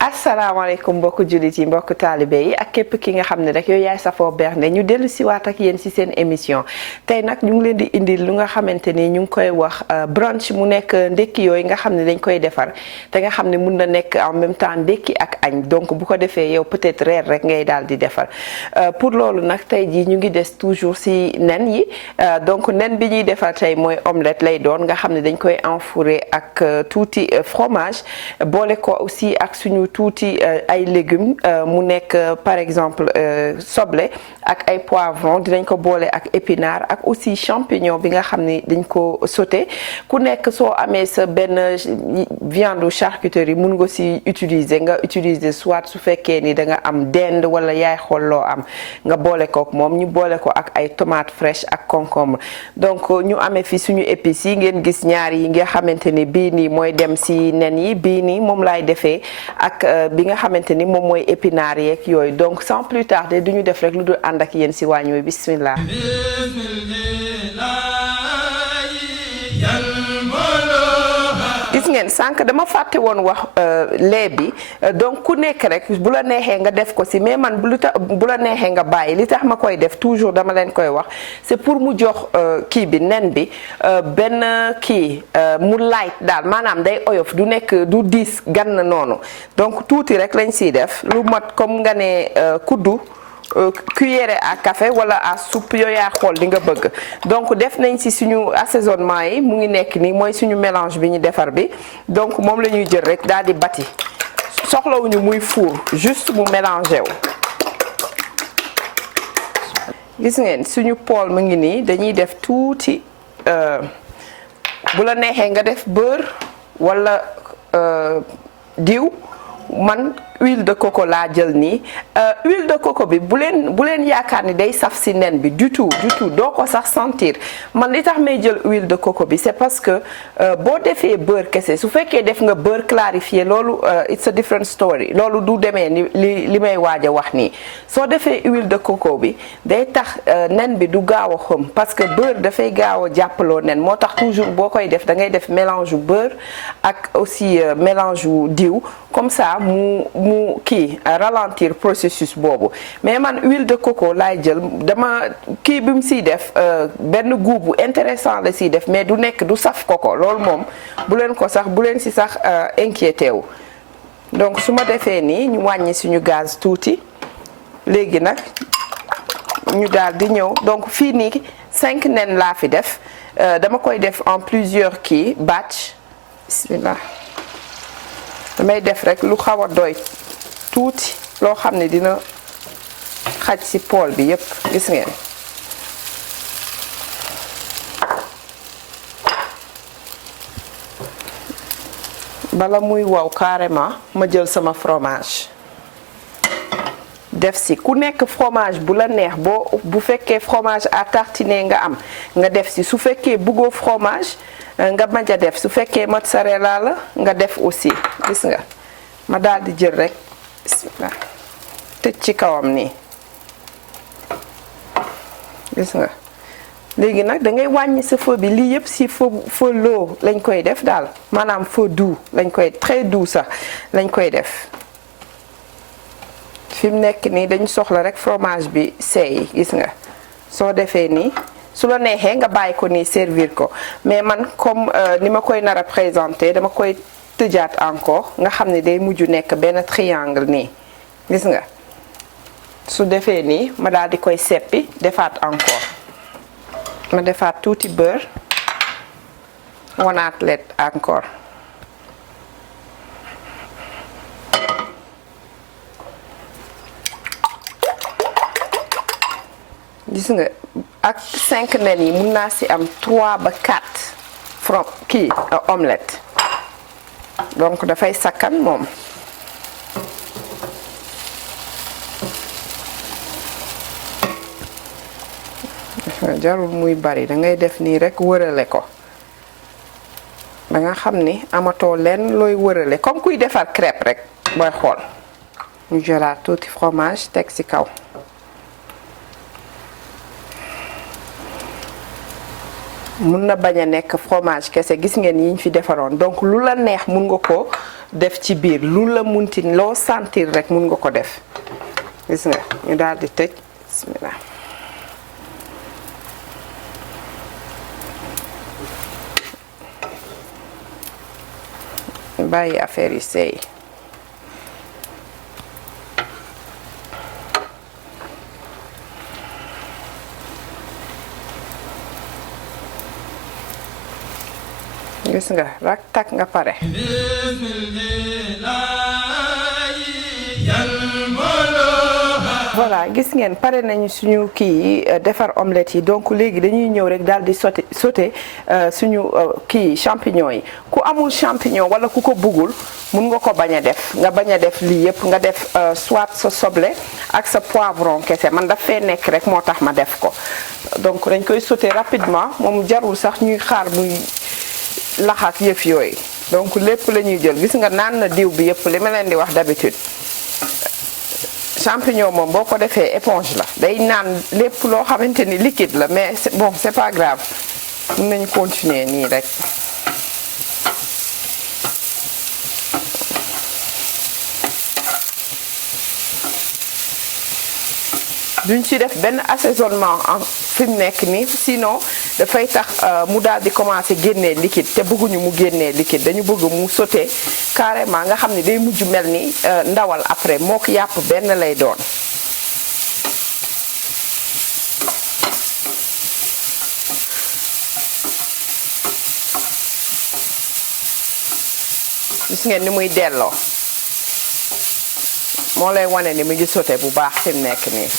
asalaamaaleykum mbokku jullit yi mbokku taalibe yi ak képp ki nga xam ne rek yow yaay safoo bernde ñu dellu si waat ak yéen si seen émission tey nag ñu ngi leen di indil lu nga xamante ni ñu ngi koy wax brunch mu nekk ndekki yooyu nga xam ne dañ koy defar te nga xam ne mun na nekk en même temps ndekki ak añ donc bu ko defee yow peut-être reer rek ngay daal di defar pour loolu nag tey jii ñu ngi des toujours si nen yi donc nen bi ñuy defar tey mooy omelette lay doon nga xam ne dañ koy enfourrer ak tuuti fromage boole ko aussi ak suñu tuuti ay légumes mu nekk par exemple soble ak ay poivrons dinañ ko boole ak épinards ak aussi champignon bi nga xam ne dañ ko sauté ku nekk soo amee sa benn viande charcuterie mun nga si utiliser soit su fekkee ni da nga am dinde wala yaay xool loo am nga boole ko ak moom ñu boole ko ak ay tomates fraîches ak concombre donc ñu amee fi suñu épices yi ngeen gis ñaar yi nga xamante ni bii nii mooy dem si nen yi bii nii moom laay defee ak bi nga xamante ni moom mooy épinards yeeg yooyu donc sans plus tarder duñu def rek lu dul ànd ak yéen si waañ wi bismillah. gis ngeen sànq dama fàtte woon wax lait bi donc ku nekk rek bu la neexee nga def ko si mais man bu la neexee nga bàyyi li tax ma koy def toujours dama leen koy wax c'est pour mu jox kii bi nen bi benn kii mu light daal maanaam day oyof du nekk du diis gan na noonu donc tuuti rek lañ siy def lu mat comme nga ne kuddu cuillère à café wala à soupe yooyu yaa xool li nga bëgg donc def nañ ci suñu assaisonnement yi mu ngi nekk nii mooy suñu mélange bi ñu defar bi donc moom la ñuy jël rek daal di bati soxlawuñu muy fuur juste mu mélangé wu. gis ngeen suñu poêle mu ngi nii dañuy def tuuti bu la neexee nga def beurre wala diw man huile de coco laa jël nii huile de coco bi bu leen yaakaar ni day saf si nen bi du tout doo ko sax sentir man li tax may jël huile de coco bi c'est parce que boo defee beurre kese su fekkee def nga beurre clarifié loolu it's a different story loolu du demee ni li may waaj a wax nii soo defee huile de coco bi day tax nen bi du gaaw a xëm parce que beurre dafay gaaw a jàppaloo nen moo tax toujours boo koy def da ngay def mélange u beurre ak aussi mélange u diw comme ça mu kii ralentir processus boobu mais man huile de coco laay jël dama kii bi mu siy def benn goût bu intéressant la siy def mais du nekk du saf coco loolu moom bu leen si sax inquiété wu donc su ma defee nii ñu wàññi suñu gaz tuuti léegi nag ñu daal di ñëw donc fii nii 5 nen laa fi def dama koy def en plusieurs kii batch bismillah damay def rek lu xaw a doy tuuti loo xam ne dina xaj ci poêle bi yépp gis ngeen bala muy wow carrément ma jël sama fromage def si ku nekk fromage bu la neex bu fekkee fromage à tartiner nga am nga def si su fekkee bëggoo fromage nga bañ a def su fekkee mozzarella la nga def aussi gis nga ma daal di jël rek bismillah tëj ci kawam nii gis nga léegi nag da ngay wàññi sa feu bi lii yëpp si feu low lañ koy def daal maanaam feu doux lañ koy très doux sax lañ koy def fi mu nekk nii dañu soxla rek fromage bi seey gis nga soo defee nii su la neexee nga bàyyi ko nii servir ko mais man comme ni ma koy nar a présenter dama koy tëjaat encore nga xam ne day mujj nekk benn triangle nii gis nga su defee nii ma daal di koy seppi defaat encore ma defaat tuuti beurre wanaat leen encore gis nga ak 5 nen yi mun naa si am 3 ba 4 omelette donc dafay sakkan moom jarul muy bari da ngay def nii rek wërale ko da nga xam ni amatoo leen looy wërale comme kuy defar crêpe rek booy xool ñu jëlaat tuuti fromage teg ci kaw mun na bañ a nekk fromage kese gis ngeen yi ñu fi defaroon donc lu la neex mun nga ko def ci biir lu la munti loo sentir rek mun nga ko def gis nga ñu daal di tëj bismillah bàyyi affaire yi seey gis nga rak tak nga pare voilà gis ngeen pare nañu suñu kii yi defar omelette yi donc léegi dañuy ñëw rek daal di sauté suñu kii champignon yi ku amul champignon wala ku ko buggul mun nga ko bañ a def nga bañ a def lii yëpp nga def soit sa soble ak sa poivron kese man daf fee nekk rek moo tax ma def ko donc dañ koy sauté rapidement moom jarul sax ñuy xaar muy laxaat yëf yooyu donc lépp la ñuy jël gis nga naan na diw bi yëpp li ma leen di wax d'habitude champignon moom boo ko defee éponge la day naan lépp loo xamante ni liquide la mais bon c'est pas grave mën nañu continuer nii rek duñ ci def benn assaisonnement fi mu nekk nii sinon dafay tax mu daal di commencer génnee liquide te bëgguñu mu génnee liquide dañu bëgg mu sauté carrément nga xam ne day mujj mel ni ndawal après moo ko yàpp benn lay doon gis ngeen ni muy delloo moo lay wane ni mu ngi sauté bu baax fi mu nekk nii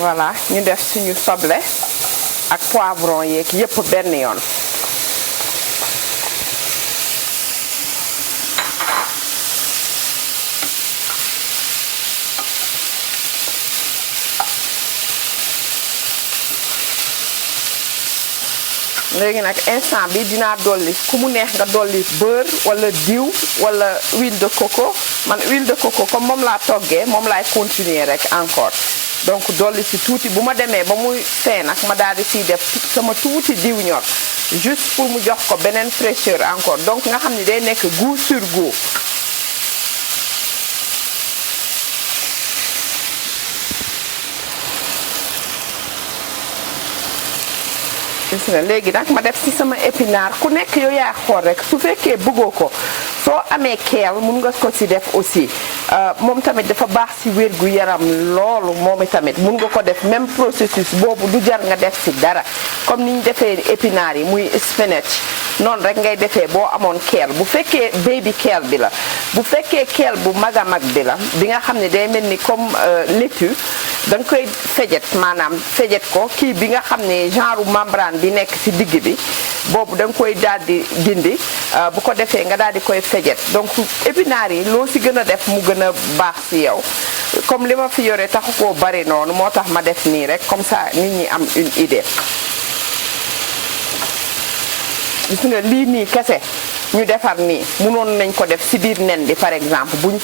voilà ñu def suñu soble ak poivron yeeg yépp benn yoon léegi nag instant bi dinaa dolli ku mu neex nga dolli beurre wala diw wala huile de coco man huile de coco comme moom laa toggee moom laay continuer rek encore donc dolli ci tuuti bu ma demee ba muy fee nag ma daal di ciy def sama tuuti diw ñor juste pour mu jox ko beneen fraîcheur encore donc nga xam ni day nekk goût sur goût gis nga léegi nag ma def ci sama épinard ku nekk yow yaa xool rek su fekkee bëggoo ko soo amee keel mun nga ko ci def aussi moom tamit dafa baax ci wér gu yaram loolu moom tamit mun nga ko def même processus boobu du jar nga def ci dara comme ni ñu defee épinard yi muy spinach noonu rek ngay defee boo amoon keel bu fekkee baby keel bi la bu fekkee keel bu mag a mag bi la bi nga xam ne day mel ni comme laitue da nga koy fejet maanaam fejet ko kii bi nga xam ne genre membrane bi nekk ci digg bi boobu da nga koy daal di dindi bu ko defee nga daal di koy fejet donc épinards yi loo ci gën a def mu gën a baax ci yow comme li ma fi yore taxu koo bari noonu moo tax ma def nii rek comme ça nit ñi am une idée gis nga lii nii kese ñu defar nii mënoon nañ ko def ci biir nen bi par exemple buñ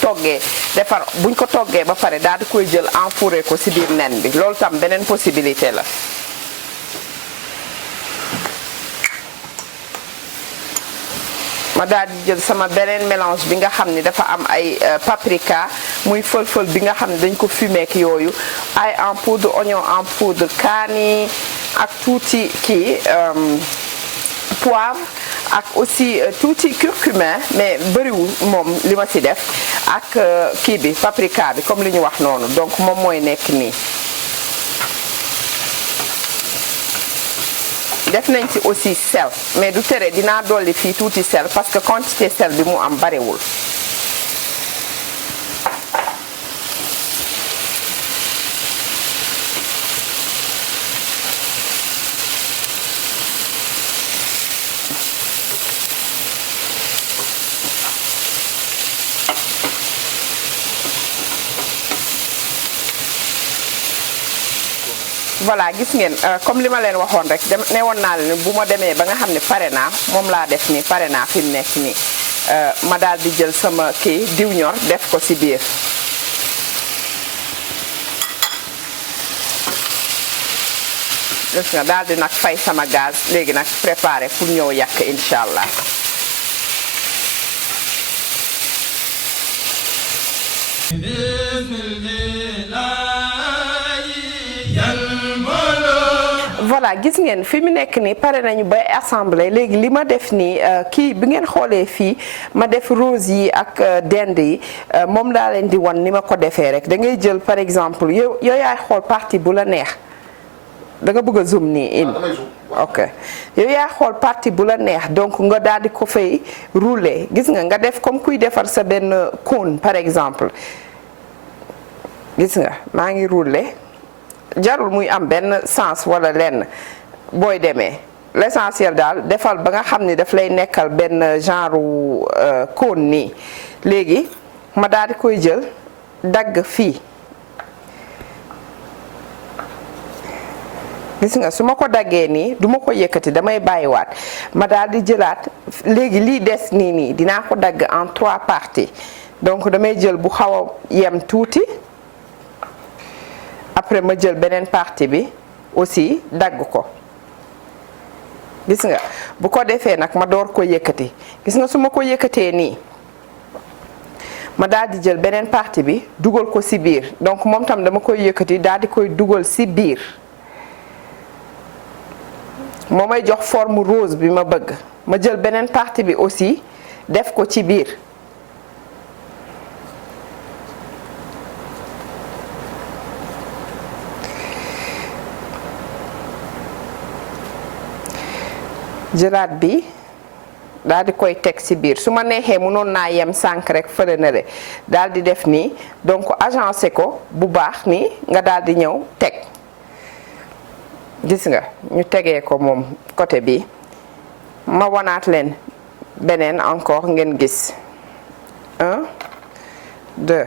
ko toggee ba pare daal di koy jël enfouré ko ci biir nen bi loolu tam beneen possibilité la ma daal di jël sama beneen mélange bi nga xam ni dafa am ay paprika muy fël-fël bi nga xam ne dañ ko fumé ak yooyu ail en poudre oignon en poudre kaani ak tuuti kii poivre ak aussi tuuti curcumin mais bëriwul moom li ma ci def ak kii bi paprika bi comme li ñu wax noonu donc moom mooy nekk nii def nañ ci aussi sel mais du tere dinaa dolli fii tuuti sel parce que quantité sel bi mu am bariwul voilà gis ngeen comme li ma leen waxoon rek ne woon naa leen bu ma demee ba nga xam ne pare naa moom laa def ni pare naa fi mu nekk nii ma daal di jël sama kii diw ñor def ko ci biir gis nga daal di nag fay sama gaz léegi nag préparé pour ñëw yàq incha allah voilà gis ngeen fi mu nekk nii pare nañu ba assemblée léegi li ma def nii kii bi ngeen xoolee fii ma def rose yi ak dend yi moom laa leen di wan ni ma ko defee rek da ngay jël par exemple yow yaay xool partie bu la neex da nga bëgg a zoom nii in ok yow yaay xool partie bu la neex donc nga daal di ko fay rouler gis nga def comme kuy defar sa benn cône par exemple gis nga maa ngi rouler jarul muy am benn sens wala lenn booy demee l'essentiel daal defal ba nga xam ni daf lay nekkal benn genre cône nii léegi ma daal di koy jël dagg fii gis nga su ma ko daggee nii du ma ko yëkkati damay bàyyiwaat ma daal di jëlaat léegi lii des nii dinaa ko dagg en 3 parties donc damay jël bu xaw a yem tuuti après ma jël beneen partie bi aussi dagg ko gis nga bu ko defee nag ma door ko yëkkati gis nga su ma ko yëkkatee nii ma daal di jël beneen partie bi dugal ko ci biir donc moom tam dama koy yëkkati daal di koy dugal ci biir moo may jox forme rose bi ma bëgg ma jël beneen partie bi aussi def ko ci biir jëlaat bi daal di koy teg ci biir su ma neexee mënoon naa yem sànq rek fële na le daal di def nii donc agencé ko bu baax nii nga daal di ñëw teg gis nga ñu tegee ko moom côté bi ma wanaat leen beneen encore ngeen gis 1 2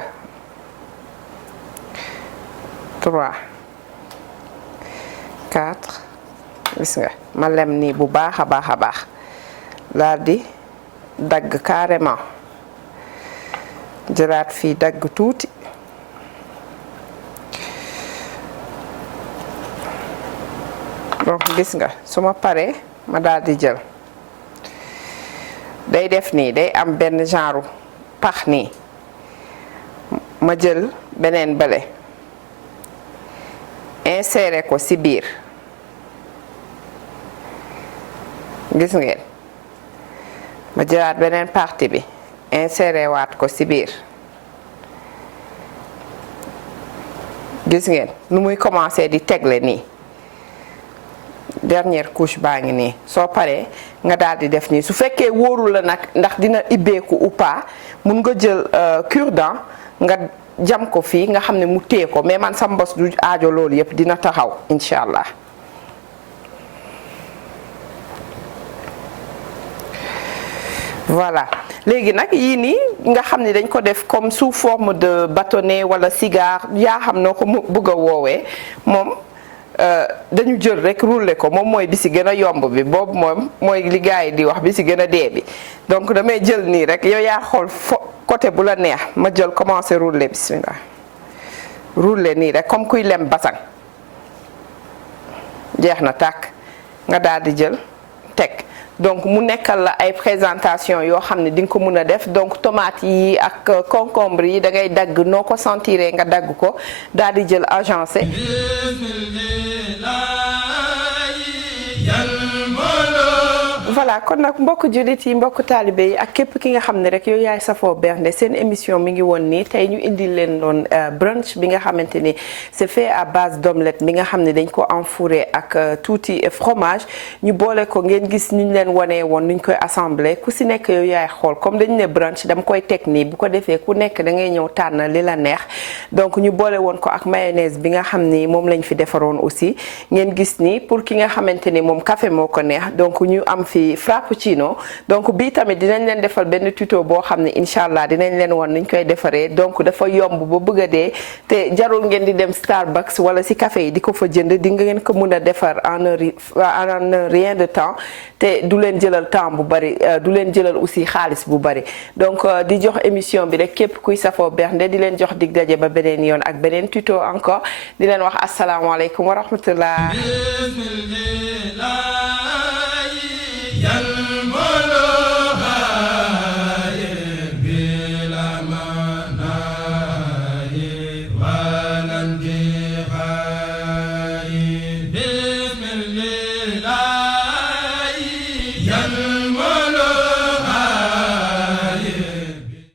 3 4 gis nga ma lem nii bu baax a baax daal di dagg carrément jëlaat fii dagg tuuti donc gis nga su ma paree ma daal di jël day def nii day am benn genre pax nii ma jël beneen bële insérer ko ci biir gis ngeen ma jëlaat beneen partie bi insérer waat ko ci biir gis ngeen nu muy commencer di tegle nii dernière couche baa ngi nii soo paree nga daal di def nii su fekkee wóoru la nag ndax dina ibbeeku ou pas mun nga jël cure-dent nga jam ko fii nga xam ne mu téye ko mais man sa mbos du aajo loolu yépp dina taxaw incha allah voilà léegi nag yii nii nga xam ne dañ ko def comme sous forme de bâtonnet wala cigare yaa xam noo ko bëgg a woowee moom dañu jël rek rouler ko moom mooy bi ci gën a yomb bi boobu moom mooy li gars yi di wax bi ci gën a dee bi donc damay jël nii rek yow yaa xool côté bu la neex ma jël commencer rouler bismillah rouler nii rek comme kuy lem basang jeex na tàkk nga daal di jël teg donc mu nekkal la ay présentation yoo xam ne di nga ko mën a def donc tomate yi ak concombre yi da ngay dagg noo ko sentiree nga dagg ko daal di jël agencé voilà kon nag mbokk jullit yi mbokk taalibe yi ak képp ki nga xam ne rek yow yaay safoo bernde seen émission mi ngi woon nii tey ñu indi leen doon brunch bi nga xamante ni c'est fait à base d'omelette bi nga xam ne dañ ko enfouré ak tuuti fromage ñu boole ko ngeen gis ñu leen wanee woon nuñ koy assemblé ku si nekk yow yaay xool comme dañu ne brunch dama koy teg nii bu ko defee ku nekk da ngay ñëw tànn li la neex donc ñu boole woon ko ak mayonnaise bi nga xam ni moom lañ fi defaroon aussi ngeen gis ni pour ki nga xamante ni moom café moo ko neex donc ñu am fi ci frappuccino donc bii tamit dinañ leen defal benn tuto boo xam ne incha allah dinañ leen wan niñ koy defaree donc dafa yomb ba bëgg a dee te jarul ngeen di dem Starbucks wala si café yi di ko fa jënd di ngeen ko mun a defar en rien de temps te du leen jëlal temps bu bari du leen jëlal aussi xaalis bu bari donc di jox émission bi rek képp kuy safoo bernde di leen jox dig daje ba beneen yoon ak beneen tuto encore di leen wax asalaamaaleykum wa rahmatullah